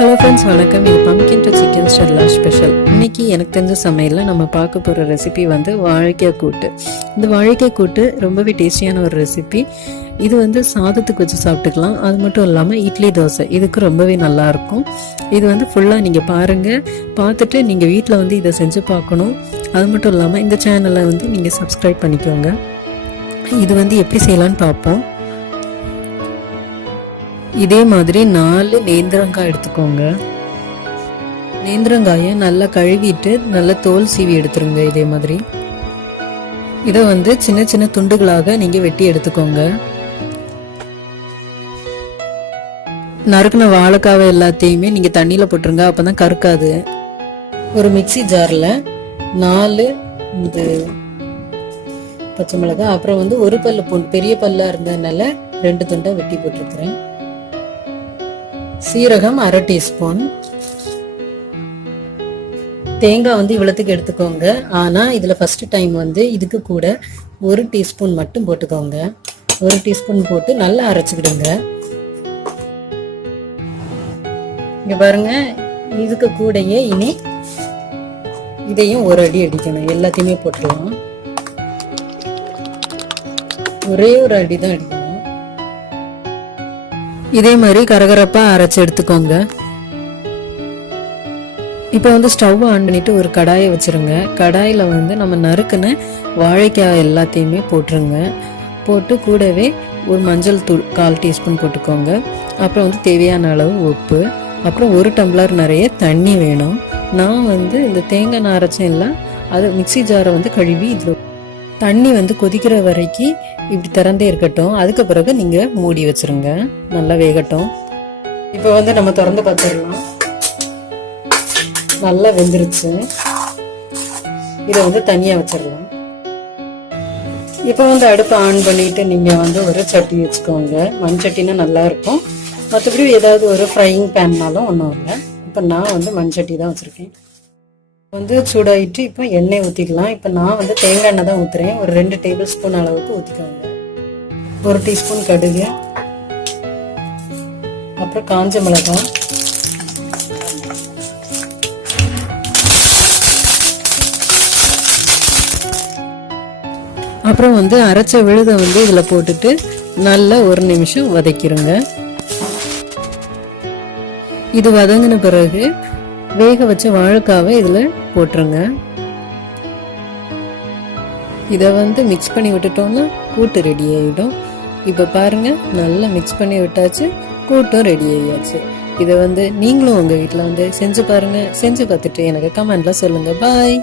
Hello friends, வணக்கம். இது pumpkin to chicken Stella special. இன்றைக்கி எனக்கு தெரிஞ்ச சமையலில் நம்ம பார்க்க போகிற ரெசிபி வந்து வாழைக்காய் கூட்டு. இந்த வாழைக்காய் கூட்டு ரொம்பவே டேஸ்டியான ஒரு ரெசிபி. இது வந்து சாதத்துக்கு வச்சு சாப்பிட்டுக்கலாம். அது மட்டும் இல்லாமல் இட்லி தோசை இதுக்கு ரொம்பவே நல்லாயிருக்கும். இது வந்து ஃபுல்லாக நீங்கள் பாருங்கள். பார்த்துட்டு நீங்கள் வீட்டில் வந்து இதை செஞ்சு பார்க்கணும். அது மட்டும் இல்லாமல் இந்த சேனலை வந்து நீங்கள் சப்ஸ்கிரைப் பண்ணிக்கோங்க. இது வந்து எப்படி செய்யலான்னு பார்ப்போம். இதே மாதிரி 4 நேந்திரங்காய் எடுத்துக்கோங்க. நேந்திரங்காயை நல்லா கழுவிட்டு நல்லா தோல் சீவி எடுத்துருங்க. இதே மாதிரி இதை வந்து சின்ன சின்ன துண்டுகளாக நீங்க வெட்டி எடுத்துக்கோங்க. நறுக்குன வாழைக்காவை எல்லாத்தையுமே நீங்க தண்ணியில போட்டுருங்க, அப்பதான் கருக்காது. ஒரு மிக்சி ஜார்ல 4 பச்சை மிளகாய், அப்புறம் வந்து ஒரு பல்லு பூண்டு, பெரிய பல்லா இருந்ததுனால 2 துண்டா வெட்டி போட்டிருக்கிறேன். சீரகம் 1/2 டீஸ்பூன். தேங்காய் வந்து இவ்வளவுக்கு எடுத்துக்கோங்க. ஆனா இதுல ஃபர்ஸ்ட் டைம் வந்து இதுக்கு கூட 1 டீஸ்பூன் மட்டும் போட்டுக்கோங்க. 1 டீஸ்பூன் போட்டு நல்லா அரைச்சுக்கிடுங்க. இங்க பாருங்க, இதுக்கு கூடயே இனி இதையும் ஒரு அடி அடிக்கணும். எல்லாத்தையுமே போட்டுடலாம். ஒரே ஒரு அடி தான் அடிக்கணும். இதே மாதிரி கரகரப்பா அரைச்சு எடுத்துக்கோங்க. இப்போ வந்து ஸ்டவ் ஆன் பண்ணிட்டு ஒரு கடாயை வச்சிருங்க. கடாயில வந்து நம்ம நறுக்குன வாழைக்காய் எல்லாத்தையுமே போட்டுருங்க. போட்டு கூடவே ஒரு மஞ்சள் தூள் 1/4 டீஸ்பூன் போட்டுக்கோங்க. அப்புறம் வந்து தேவையான அளவு உப்பு, அப்புறம் 1 டம்ளர் நிறைய தண்ணி வேணும். நான் வந்து இந்த தேங்காய் அரைச்சேன் இல்லை, அது மிக்சி ஜாரை வந்து கழுவி இதில் தண்ணி வந்து கொதிக்கிற வரைக்கும் இப்படி திறந்தே இருக்கட்டும். அதுக்கு பிறகு நீங்க மூடி வச்சிருங்க, நல்லா வேகட்டும். இப்போ வந்து நம்ம திறந்து பார்த்துடலாம். நல்லா வெந்துருச்சு. இதை வந்து தனியா வச்சிடலாம். இப்போ வந்து அடுப்பை ஆன் பண்ணிட்டு நீங்க வந்து ஒரு சட்டி வச்சுக்கோங்க. மண் சட்டினா நல்லா இருக்கும். மற்றபடி ஏதாவது ஒரு ஃப்ரையிங் பேன்னாலும் ஒன்றும் இல்லை. இப்போ நான் வந்து மண் சட்டி தான் வச்சிருக்கேன். வந்து சூடாயிட்டு இப்போ எண்ணெய் ஊற்றிக்கலாம். இப்போ நான் வந்து தேங்காய் எண்ணெய் தான் ஊற்றுறேன். ஒரு 2 டேபிள் ஸ்பூன் அளவுக்கு ஊற்றிக்கோங்க. 1 டீஸ்பூன் கடுகு, அப்புறம் காஞ்ச மிளகாய், அப்புறம் வந்து அரைச்ச விழுதை வந்து இதில் போட்டுட்டு நல்லா 1 நிமிஷம் வதக்கிடுங்க. இது வதங்கின பிறகு வேக வச்ச வாழைக்காவை இதில் போட்டுருங்க. இதை வந்து மிக்ஸ் பண்ணி விட்டுட்டோம்னா கூட்டு ரெடி ஆகிடும். இப்போ பாருங்க, நல்லா மிக்ஸ் பண்ணி விட்டாச்சு, கூட்டும் ரெடி ஆகியாச்சு. இதை வந்து நீங்களும் உங்கள் வீட்டில் வந்து செஞ்சு பாருங்க. செஞ்சு பார்த்துட்டு எனக்கு கமெண்ட்ல சொல்லுங்க. பாய்.